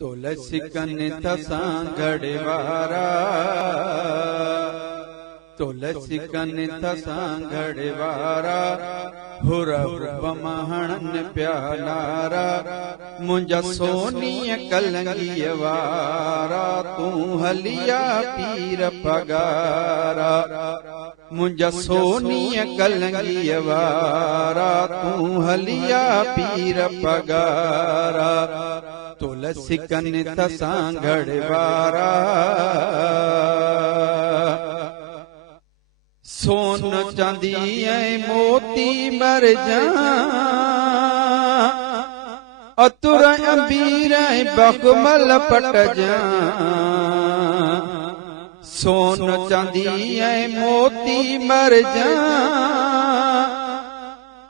तुलसी कनिथ सांगड़े वारा, तुलसी कनिथ सांगड़े वारा, हुरा बमहणन प्यालारा, मुंजा सोनीय कलंगी वारा, तू हलिया पीर पगारा। मुंजा सोनीय कलंगी वारा, तू हलिया पीर पगारा। तुलसी कनिथ सांगड़े वारा, सोन चांदी मोती मर जा, अतुर अंबीर बकमल पट जा। सोन चांदी मोती मर जा,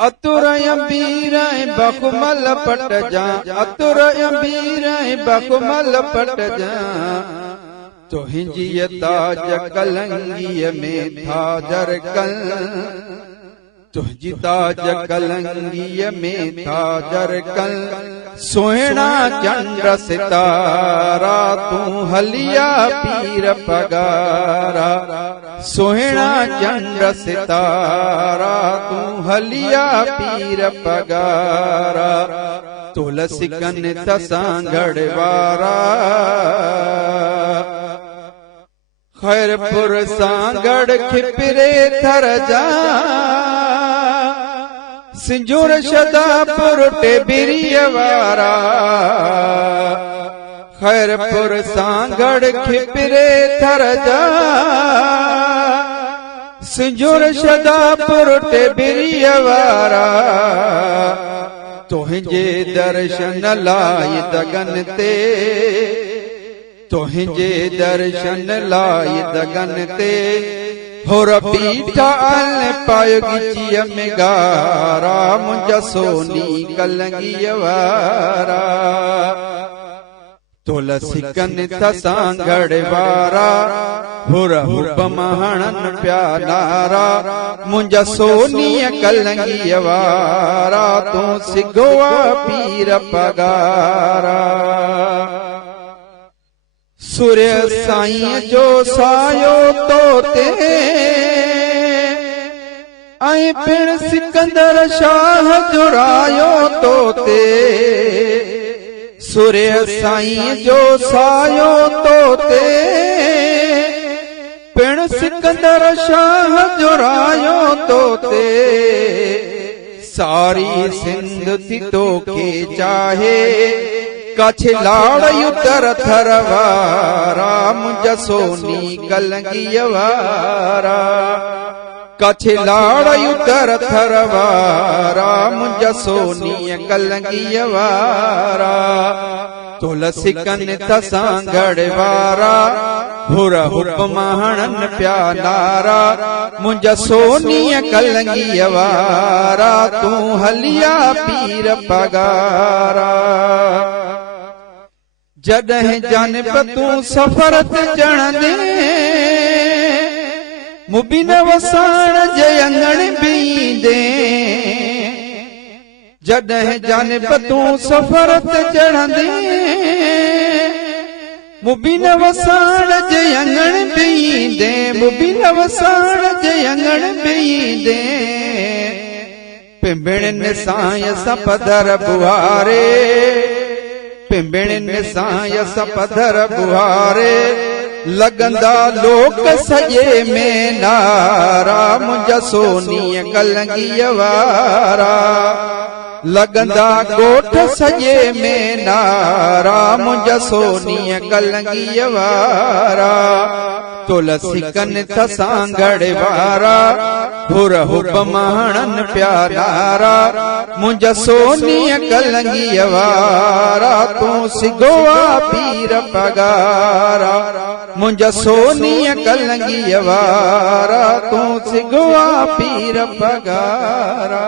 अतुर अंबीर बकमल पट जा, अतुर अंबीर बकमल पट जा। तुहिंजी ताज कलंगी में थाजर कल, तुहिंजी ताज कलंगी में थाजर कल, सोहना चंद्र सितारा, तू हलिया पीर पगारा। सोहना चंद्र सितारा, तू हलिया पीर पगारा। तुलसी कनिथ सांगड़े वारा, खैरपुर सांगड़ खिपरे थर जा, सिंजूर शदापुर टेबिरिय वारा। खैरपुर सांगड़ खिपरे थर जा, सिंजूर शदापुर टेबिरिय वारा। तुहिंजे दर्शन लाई दगन ते, तुहिंजे दर्शन लाई दगन ते, होर बीठा अल पायो गिचिय में गारा, मुंजा सोनी कलंगी वारा। तुलसी कनिथ सांगड़े वारा, हुरा बमहणन प्यालारा, मुंजा सोनी कलंगी वारा, तू सिगोआ पीर पगारा। सूर्य साईं जो सायो तोते, ऐं पिण सिकंदर शाह जुरायो तोते। सूर्य साईं जो सायो तोते, पिण सिकंदर शाह जुरायो तोते। सारी सिंध थी तोखे चाहे, कच्छ लाड़ युतर थर वारा, मुंजा सोनी कलंगी वारा। कच्छ लाड़ युतर थर वारा, मुंजा सोनी कलंगी वारा। तुलसी कनिथ सांगड़े वारा, हुरा बमहणन प्यालारा, मुंजा सोनी कलंगी वारा, तू हलिया पीर पगारा। जॾहिं जानब तू सफ़र ते चढ़ंदे, मुबीन वसाण जे अंगण बींदे। जॾहिं जानब तू सफ़र ते चढ़ंदे, मुबीन वसाण जे अंगण बींदे। मुबीन वसाण जे अंगण बींदे। पिंबिड़नि सां सपधर बुहारे, पिंबिड़नि सां सपधर बुहारे, लगंदा लोक सॼे में नारा, मुंजा सोनी कलंगी वारा। लगंदा गोठ सॼे में नारा, मुंजा सोनी कलंगी वारा। तुलसी कनिथ सांगड़े वारा, हुरा बमहणन प्यालारा, मुंजा सोनी कलंगी वारा, तू सिगोआ पीर पगारा। मुंजा सोनी कलंगी वारा, तू सिगोआ पीर पगारा।